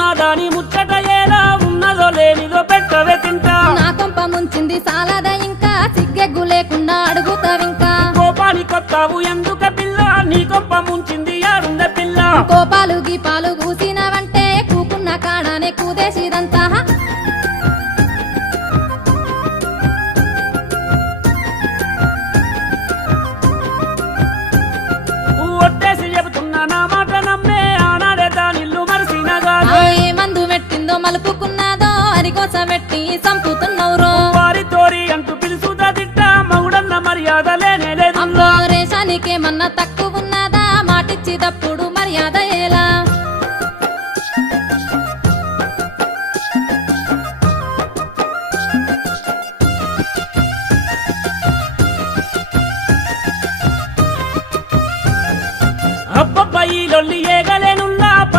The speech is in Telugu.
ఉన్నదాని ముచ్చట ఎలా ఉన్నదో లేనిదో పెట్టవే తింటా నా కొంప ముంచింది సాలద ఇంకా సిగ్గెగ్గు లేకుండా అడుగుతావింకా కోపానికొత్తావు ఎందుక పిల్ల నీ కొంప ముంచింది యాడుంద పిల్ల కోపాలు గీపాలు కూసినవంటే కూకున్న కాడానే కూదేసిదంతా ఒట్టేసి చెబుతున్నా నా మాట నమ్మే ఆనాడే దానిల్లు మరిసినగా ఏ మందు పెట్టిందో మలుపుకున్నాదో అరికోస పెట్టి చంపుతున్నవురో వారి తోరి అంటూ పిలుసుదా తిట్ట మగుడన్న మర్యాద లేనే లేదు అమ్మో రేషానికేమన్నా తక్కువ ఉన్నదా మాటిచ్చి తప్పుడు మర్యాద ఎలా